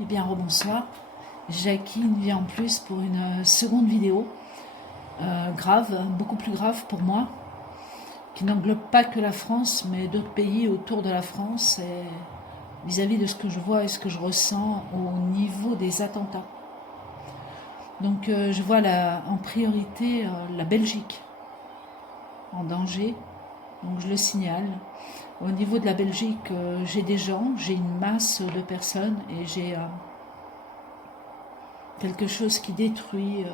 Eh bien, rebonsoir. Jacqueline vient en plus pour une seconde vidéo, grave, beaucoup plus grave pour moi, qui n'englobe pas que la France, mais d'autres pays autour de la France, et vis-à-vis de ce que je vois et ce que je ressens au niveau des attentats. Donc, je vois en priorité la Belgique en danger, donc je le signale. Au niveau de la Belgique, j'ai des gens, j'ai une masse de personnes et j'ai quelque chose qui détruit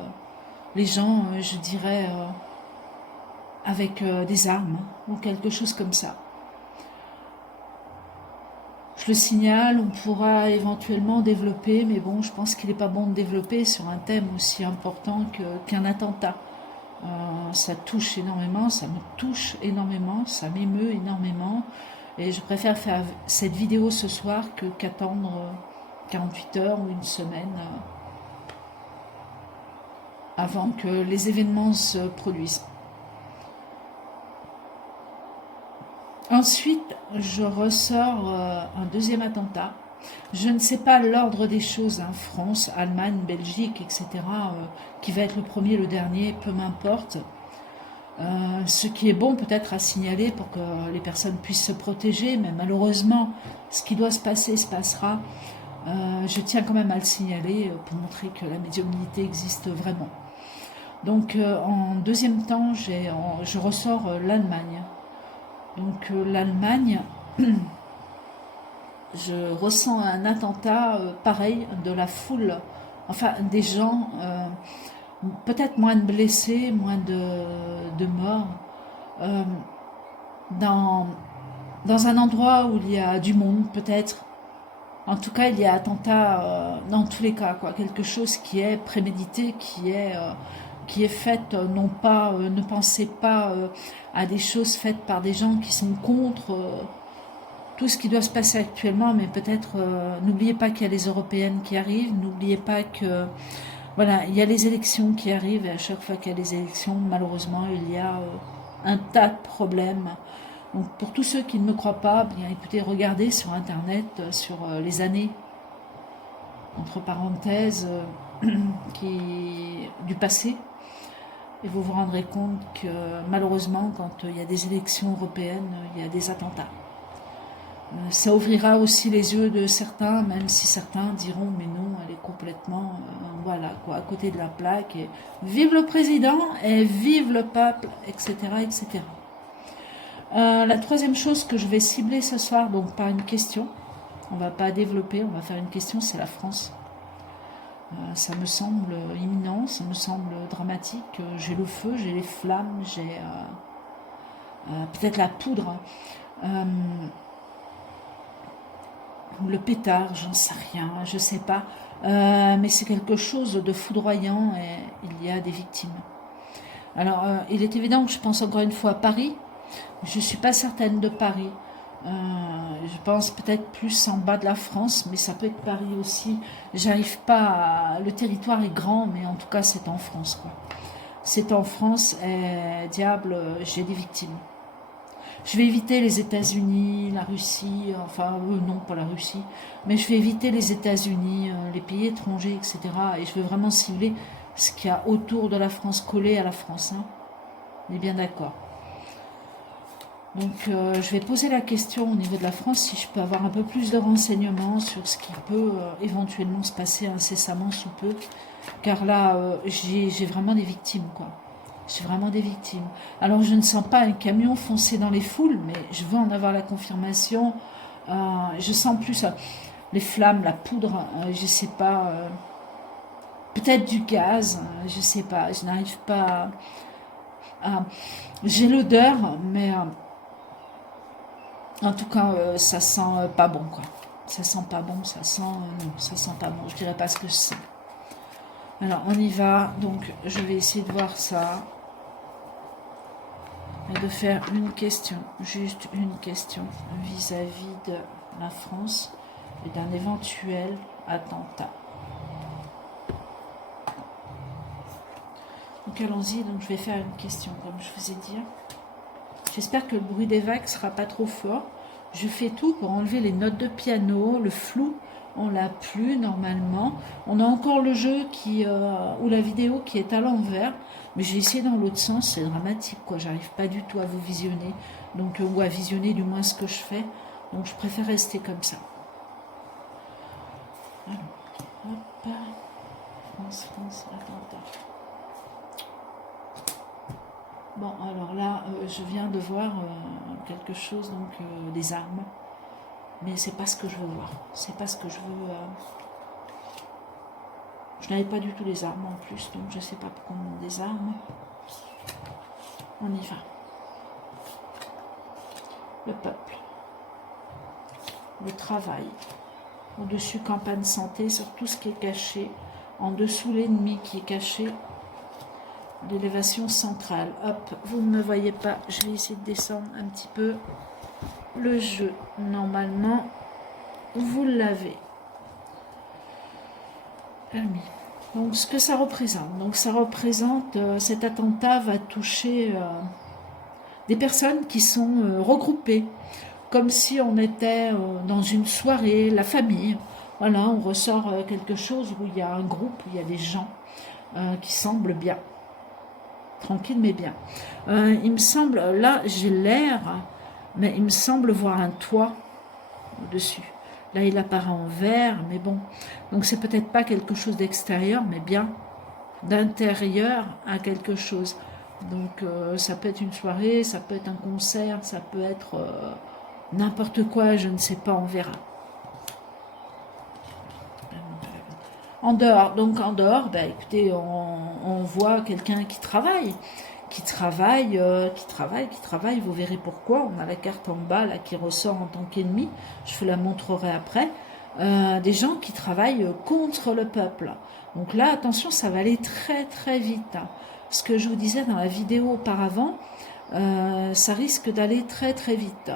les gens, je dirais, avec des armes ou quelque chose comme ça. Je le signale, on pourra éventuellement développer, mais bon, je pense qu'il n'est pas bon de développer sur un thème aussi important qu'un attentat. Ça touche énormément, ça me touche énormément, ça m'émeut énormément, et je préfère faire cette vidéo ce soir qu'attendre 48 heures ou une semaine avant que les événements se produisent. Ensuite, je ressors un deuxième attentat. Je ne sais pas l'ordre des choses, hein, France, Allemagne, Belgique, etc., qui va être le premier, le dernier, peu m'importe. Ce qui est bon peut-être à signaler pour que les personnes puissent se protéger, mais malheureusement, ce qui doit se passer se passera. Je tiens quand même à le signaler pour montrer que la médiumnité existe vraiment. Donc en deuxième temps, je ressors l'Allemagne. Donc l'Allemagne, je ressens un attentat pareil de la foule, enfin des gens, peut-être moins de blessés, moins de morts, euh, dans, dans un endroit où il y a du monde peut-être. En tout cas, il y a attentat dans tous les cas, quoi. Quelque chose qui est prémédité, qui est faite, non pas, ne pensez pas à des choses faites par des gens qui sont contre tout ce qui doit se passer actuellement, mais peut-être, n'oubliez pas qu'il y a les européennes qui arrivent, n'oubliez pas que, voilà, il y a les élections qui arrivent, et à chaque fois qu'il y a des élections, malheureusement, il y a un tas de problèmes. Donc pour tous ceux qui ne me croient pas, bien écoutez, regardez sur internet, sur les années, entre parenthèses, du passé, et vous vous rendrez compte que malheureusement, quand il y a des élections européennes, il y a des attentats. Ça ouvrira aussi les yeux de certains, même si certains diront mais non, elle est complètement voilà quoi, à côté de la plaque, et vive le président et vive le peuple, etc., etc. La troisième chose que je vais cibler ce soir, donc par une question, on va pas développer, on va faire une question, c'est la France. Ça me semble imminent, ça me semble dramatique. J'ai le feu, j'ai les flammes, j'ai peut-être la poudre, le pétard, j'en sais rien, je sais pas. Mais c'est quelque chose de foudroyant et il y a des victimes. Alors, il est évident que je pense encore une fois à Paris. Je ne suis pas certaine de Paris. Je pense peut-être plus en bas de la France, mais ça peut être Paris aussi. J'arrive pas à... Le territoire est grand, mais en tout cas, c'est en France, quoi. C'est en France et, diable, j'ai des victimes. Je vais éviter les États-Unis, la Russie, enfin, non, pas la Russie, mais je vais éviter les États-Unis, les pays étrangers, etc. Et je vais vraiment cibler ce qu'il y a autour de la France, collé à la France, hein. On est bien d'accord. Donc je vais poser la question au niveau de la France si je peux avoir un peu plus de renseignements sur ce qui peut éventuellement se passer incessamment sous peu. Car là, j'ai vraiment des victimes, quoi. J'ai vraiment des victimes. Alors je ne sens pas un camion foncer dans les foules, mais je veux en avoir la confirmation. Je sens plus les flammes, la poudre, je sais pas, peut-être du gaz, je sais pas, je n'arrive pas j'ai l'odeur, mais en tout cas, ça sent pas bon, quoi. Ça sent pas bon, ça sent... non, ça sent pas bon. Je dirais pas ce que je sens. Alors, on y va. Donc, je vais essayer de voir ça. Et de faire une question. Juste une question vis-à-vis de la France et d'un éventuel attentat. Donc, allons-y. Donc, je vais faire une question, comme je vous ai dit. J'espère que le bruit des vagues sera pas trop fort. Je fais tout pour enlever les notes de piano, le flou On l'a plus normalement. On a encore le jeu ou la vidéo qui est à l'envers. Mais j'ai essayé dans l'autre sens, c'est dramatique quoi. J'arrive pas du tout à vous visionner. Donc, ou à visionner du moins ce que je fais. Donc je préfère rester comme ça. Alors, hop. France, attentat. Bon, alors là, je viens de voir quelque chose, donc des armes. Mais c'est pas ce que je veux voir. C'est pas ce que je veux. Je n'avais pas du tout les armes en plus, donc je sais pas pourquoi on demande des armes. On y va. Le peuple. Le travail. Au-dessus, campagne santé, sur tout ce qui est caché. En dessous, l'ennemi qui est caché. L'élévation centrale. Hop, vous ne me voyez pas. Je vais essayer de descendre un petit peu. Le jeu, normalement, vous l'avez. Donc, ce que ça représente. Donc, ça représente, cet attentat va toucher des personnes qui sont regroupées. Comme si on était dans une soirée, la famille. Voilà, on ressort quelque chose où il y a un groupe, où il y a des gens qui semblent bien. Tranquille mais bien. Il me semble, là j'ai l'air, mais il me semble voir un toit au-dessus. Là il apparaît en vert, mais bon. Donc c'est peut-être pas quelque chose d'extérieur, mais bien d'intérieur à quelque chose. Donc ça peut être une soirée, ça peut être un concert, ça peut être n'importe quoi, je ne sais pas, on verra. En dehors, donc en dehors, bah, écoutez, on voit quelqu'un qui travaille, vous verrez pourquoi. On a la carte en bas là qui ressort en tant qu'ennemi, je vous la montrerai après. Des gens qui travaillent contre le peuple. Donc là, attention, ça va aller très très vite. Ce que je vous disais dans la vidéo auparavant, ça risque d'aller très très vite.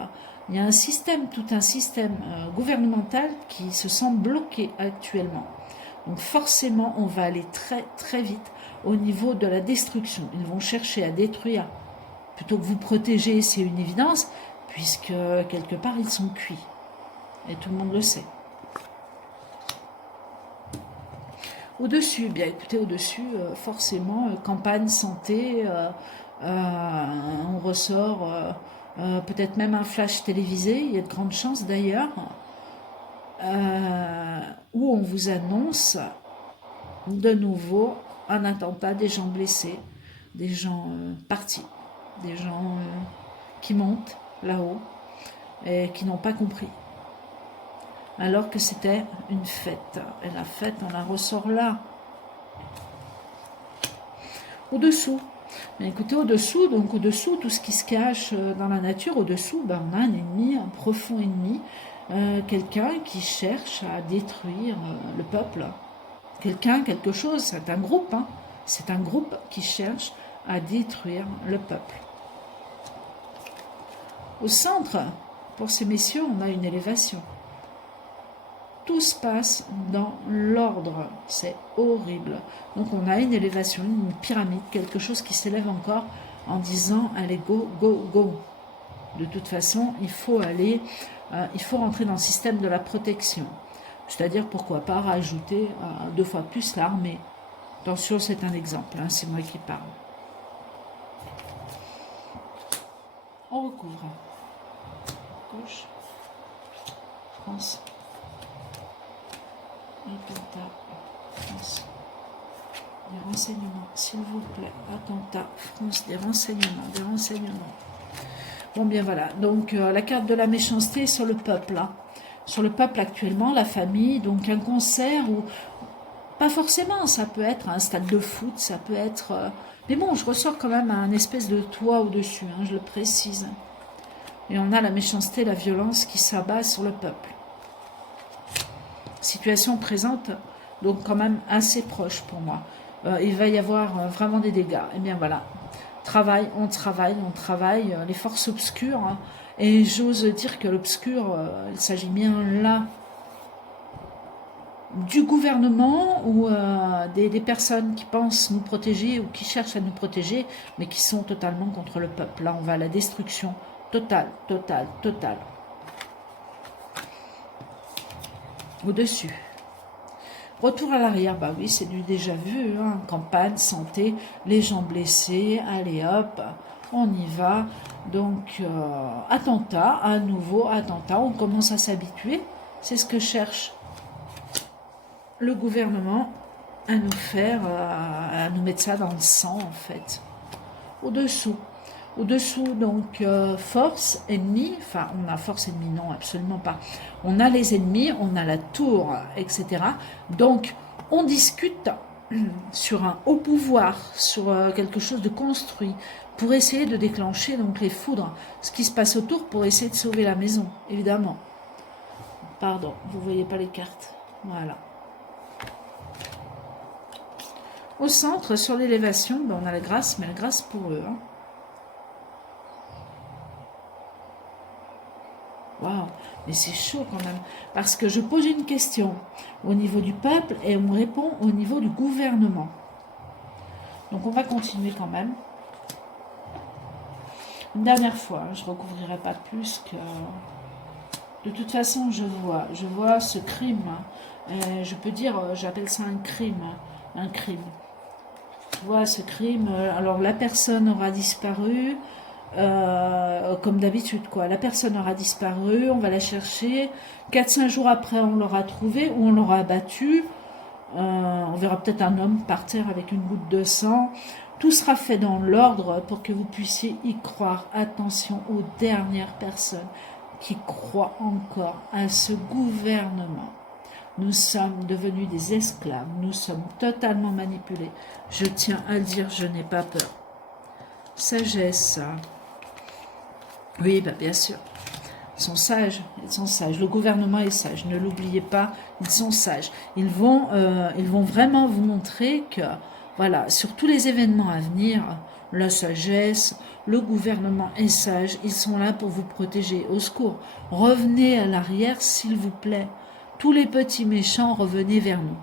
Il y a un système, tout un système gouvernemental qui se sent bloqué actuellement. Donc forcément, on va aller très très vite au niveau de la destruction. Ils vont chercher à détruire plutôt que vous protéger, c'est une évidence, puisque quelque part ils sont cuits. Et tout le monde le sait. Au-dessus, bien écoutez, au-dessus, forcément, campagne, santé, on ressort peut-être même un flash télévisé, il y a de grandes chances d'ailleurs, où on vous annonce de nouveau un attentat, des gens blessés, des gens partis, des gens qui montent là-haut et qui n'ont pas compris. Alors que c'était une fête. Et la fête, on la ressort là. Au-dessous. Mais écoutez, au-dessous, donc au-dessous, tout ce qui se cache dans la nature, au-dessous, ben, on a un ennemi, un profond ennemi, quelqu'un qui cherche à détruire le peuple. Quelqu'un, quelque chose, c'est un groupe, hein. C'est un groupe qui cherche à détruire le peuple. Au centre, pour ces messieurs, on a une élévation. Tout se passe dans l'ordre, c'est horrible. Donc on a une élévation, une pyramide, quelque chose qui s'élève encore en disant allez go, go, go. De toute façon, il faut aller, il faut rentrer dans le système de la protection. C'est-à-dire pourquoi pas rajouter 2 fois plus l'armée. Attention, c'est un exemple, hein, c'est moi qui parle. On recouvre. Gauche, France. Attentat, France, des renseignements, s'il vous plaît. Attentat, France, des renseignements. Bon, bien voilà. Donc, la carte de la méchanceté sur le peuple. Hein. Sur le peuple actuellement, la famille, donc un concert ou... Pas forcément, ça peut être un stade de foot, ça peut être... Mais bon, je ressors quand même un espèce de toit au-dessus, hein, je le précise. Et on a la méchanceté, la violence qui s'abat sur le peuple. Situation présente, donc quand même assez proche pour moi. Il va y avoir vraiment des dégâts. Et bien voilà, on travaille, les forces obscures, hein, et j'ose dire que l'obscur, il s'agit bien là du gouvernement ou des personnes qui pensent nous protéger ou qui cherchent à nous protéger, mais qui sont totalement contre le peuple. Là, on va à la destruction totale. au-dessus. Retour à l'arrière, bah oui, c'est du déjà vu, hein. Campagne, santé, les gens blessés, allez hop, on y va. Donc, attentat, à nouveau, attentat, on commence à s'habituer. C'est ce que cherche le gouvernement à nous faire, à nous mettre ça dans le sang, en fait. Au-dessous. Au-dessous, donc, force, ennemi, enfin, on a force, ennemi, non, absolument pas. On a les ennemis, on a la tour, etc. Donc, on discute sur un haut pouvoir, sur quelque chose de construit, pour essayer de déclencher donc les foudres, ce qui se passe autour pour essayer de sauver la maison, évidemment. Pardon, vous voyez pas les cartes. Voilà. Au centre, sur l'élévation, ben, on a la grâce, mais la grâce pour eux, hein. Waouh, mais c'est chaud quand même. Parce que je pose une question au niveau du peuple et on me répond au niveau du gouvernement. Donc on va continuer quand même. Une dernière fois, je ne recouvrirai pas plus que... De toute façon, je vois ce crime. Je peux dire, j'appelle ça un crime. Un crime. Je vois ce crime. Alors la personne aura disparu. Comme d'habitude quoi, la personne aura disparu, on va la chercher, 4-5 jours après on l'aura trouvée ou on l'aura abattue, on verra peut-être un homme par terre avec une goutte de sang, tout sera fait dans l'ordre pour que vous puissiez y croire. Attention aux dernières personnes qui croient encore à ce gouvernement. Nous sommes devenus des esclaves, nous sommes totalement manipulés, je tiens à le dire, je n'ai pas peur. Sagesse. Oui, bah bien sûr. Ils sont sages, Le gouvernement est sage, ne l'oubliez pas, ils sont sages. Ils vont vraiment vous montrer que, voilà, sur tous les événements à venir, la sagesse, le gouvernement est sage, ils sont là pour vous protéger. Au secours, revenez à l'arrière, s'il vous plaît. Tous les petits méchants, revenez vers nous.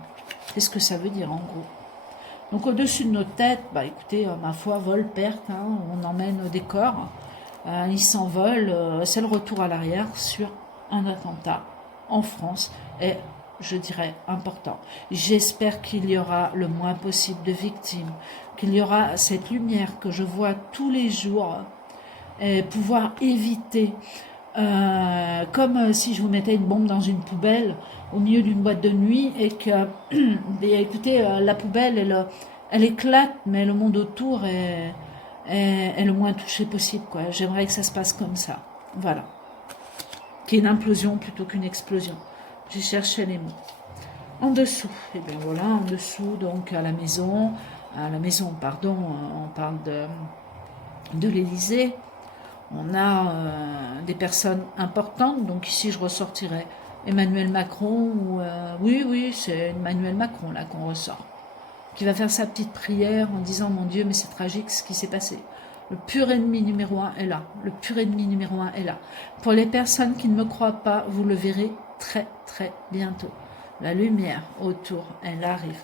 C'est ce que ça veut dire, en gros. Donc, au-dessus de notre tête, bah écoutez, ma foi, vol, perte, hein, on emmène des corps. Ils s'envolent, c'est le retour à l'arrière sur un attentat en France et je dirais important. J'espère qu'il y aura le moins possible de victimes, qu'il y aura cette lumière que je vois tous les jours et pouvoir éviter, comme si je vous mettais une bombe dans une poubelle au milieu d'une boîte de nuit et que, écoutez, la poubelle, elle éclate, mais le monde autour est le moins touché possible, quoi. J'aimerais que ça se passe comme ça. Voilà. Qu'il y ait une implosion plutôt qu'une explosion. J'ai cherché les mots. En dessous, et bien voilà, en dessous, donc à la maison, pardon, on parle de l'Élysée. On a des personnes importantes, donc ici je ressortirais Emmanuel Macron, ou oui, c'est Emmanuel Macron là qu'on ressort, qui va faire sa petite prière en disant « Mon Dieu, mais c'est tragique ce qui s'est passé. Le pur ennemi numéro 1 est là. Le pur ennemi numéro 1 est là. » Pour les personnes qui ne me croient pas, vous le verrez très, très bientôt. La lumière autour, elle arrive.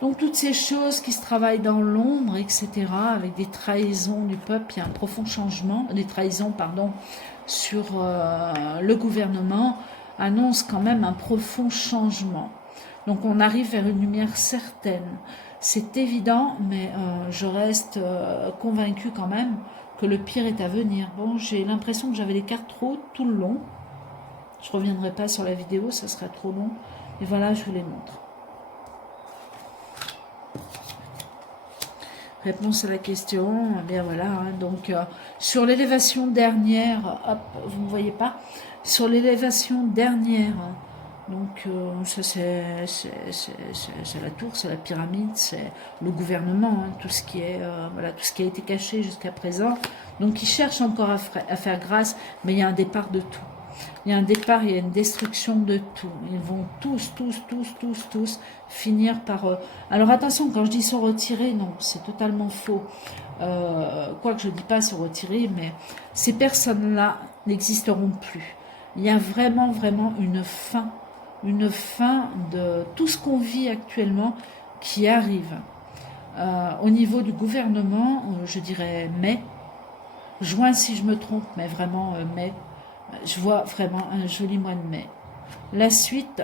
Donc, toutes ces choses qui se travaillent dans l'ombre, etc., avec des trahisons du peuple, il y a un profond changement, des trahisons, pardon, sur le gouvernement, annonce quand même un profond changement. Donc on arrive vers une lumière certaine. C'est évident, mais je reste convaincue quand même que le pire est à venir. Bon, j'ai l'impression que j'avais les cartes trop hautes tout le long. Je ne reviendrai pas sur la vidéo, ça serait trop long. Et voilà, je vous les montre. Réponse à la question, eh bien voilà, hein, donc sur l'élévation dernière, hop, vous ne voyez pas, sur l'élévation dernière, donc ça c'est la tour, c'est la pyramide, c'est le gouvernement, hein, tout ce qui est, voilà, tout ce qui a été caché jusqu'à présent, donc ils cherchent encore à faire grâce, mais il y a un départ de tout. Il y a un départ, il y a une destruction de tout. Ils vont tous finir par... Alors attention, quand je dis se retirer, non, c'est totalement faux. Quoique je ne dis pas se retirer, mais ces personnes-là n'existeront plus. Il y a vraiment une fin de tout ce qu'on vit actuellement qui arrive. Au niveau du gouvernement, je dirais mai, juin si je me trompe, mais vraiment mai. Je vois vraiment un joli mois de mai. La suite,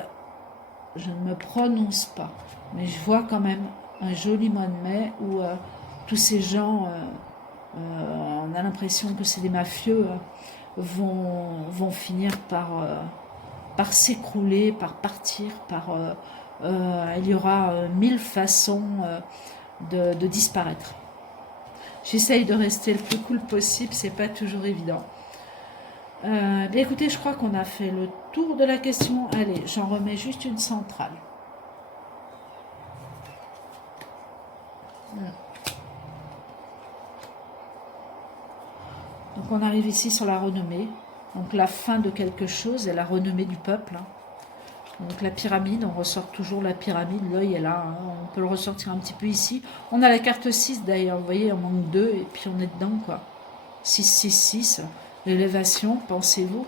je ne me prononce pas, mais je vois quand même un joli mois de mai où tous ces gens, on a l'impression que c'est des mafieux, vont finir par s'écrouler, par partir, il y aura 1000 façons de disparaître. J'essaye de rester le plus cool possible, c'est pas toujours évident. Bien écoutez, je crois qu'on a fait le tour de la question. Allez, j'en remets juste une centrale. Donc on arrive ici sur la renommée. Donc la fin de quelque chose et la renommée du peuple. Donc la pyramide, on ressort toujours la pyramide, l'œil est là, hein. On peut le ressortir un petit peu ici. On a la carte 6 d'ailleurs, vous voyez, on manque 2 et puis on est dedans quoi. 6, 6, 6, l'élévation, pensez-vous.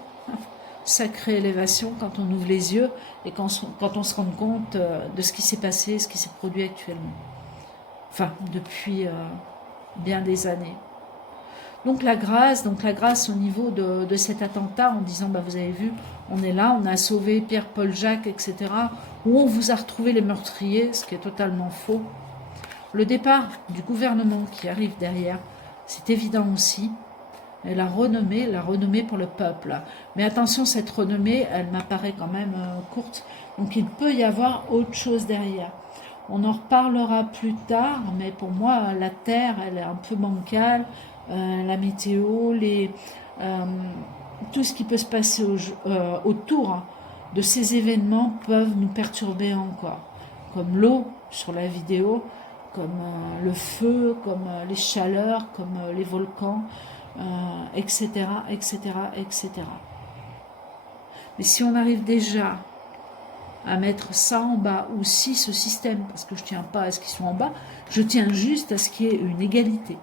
Sacrée élévation quand on ouvre les yeux et quand on se rend compte de ce qui s'est passé, ce qui s'est produit actuellement. Enfin, depuis bien des années. Donc la grâce au niveau de cet attentat en disant, bah, vous avez vu, on est là, on a sauvé Pierre, Paul, Jacques, etc. Où on vous a retrouvé les meurtriers, ce qui est totalement faux. Le départ du gouvernement qui arrive derrière, c'est évident aussi. Et la renommée pour le peuple. Mais attention, cette renommée, elle m'apparaît quand même courte. Donc il peut y avoir autre chose derrière. On en reparlera plus tard, mais pour moi, la Terre, elle est un peu bancale. La météo, tout ce qui peut se passer autour de ces événements peuvent nous perturber encore. Comme l'eau sur la vidéo, comme le feu, comme les chaleurs, comme les volcans, etc., etc., etc. Mais si on arrive déjà à mettre ça en bas, ou si ce système, parce que je ne tiens pas à ce qu'ils soient en bas, je tiens juste à ce qu'il y ait une égalité.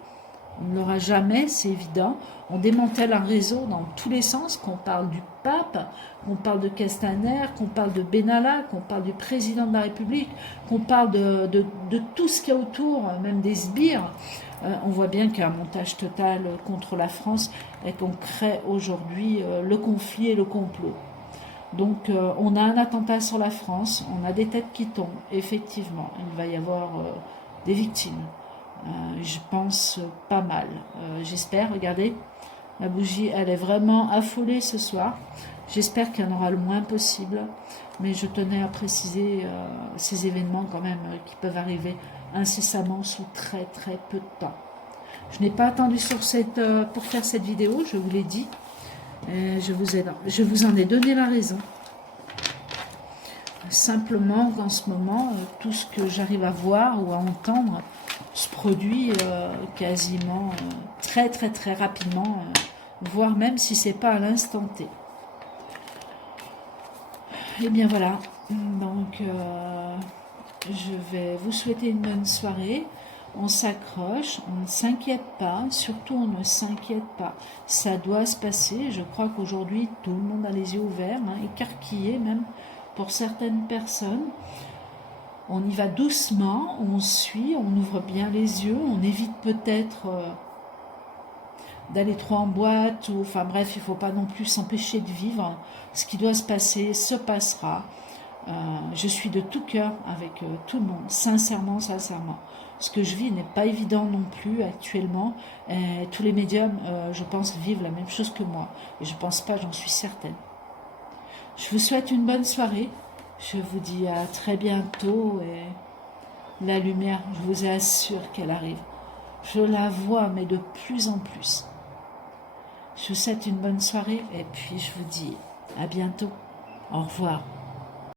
On ne l'aura jamais, c'est évident. On démantèle un réseau dans tous les sens, qu'on parle du pape, qu'on parle de Castaner, qu'on parle de Benalla, qu'on parle du président de la République, qu'on parle de tout ce qu'il y a autour, même des sbires. On voit bien qu'il y a un montage total contre la France et qu'on crée aujourd'hui le conflit et le complot. Donc on a un attentat sur la France, on a des têtes qui tombent, effectivement, il va y avoir des victimes. Je pense pas mal. J'espère, regardez, la bougie, elle est vraiment affolée ce soir. J'espère qu'il y en aura le moins possible, mais je tenais à préciser ces événements quand même qui peuvent arriver incessamment sous très très peu de temps. Je n'ai pas attendu pour faire cette vidéo, je vous l'ai dit. Je vous en ai donné la raison. Simplement qu'en ce moment, tout ce que j'arrive à voir ou à entendre se produit quasiment très très très rapidement, voire même si c'est pas à l'instant T. Et bien voilà, donc je vais vous souhaiter une bonne soirée. On s'accroche, on ne s'inquiète pas, surtout on ne s'inquiète pas. Ça doit se passer, je crois qu'aujourd'hui tout le monde a les yeux ouverts, hein, écarquillés même pour certaines personnes. On y va doucement, on suit, on ouvre bien les yeux, on évite peut-être d'aller trop en boîte, ou enfin bref, il ne faut pas non plus s'empêcher de vivre. Ce qui doit se passer se passera. Je suis de tout cœur avec tout le monde, sincèrement, sincèrement. Ce que je vis n'est pas évident non plus actuellement. Et tous les médiums, je pense, vivent la même chose que moi. Et je ne pense pas, j'en suis certaine. Je vous souhaite une bonne soirée. Je vous dis à très bientôt. Et la lumière, je vous assure qu'elle arrive. Je la vois, mais de plus en plus. Je vous souhaite une bonne soirée. Et puis je vous dis à bientôt. Au revoir.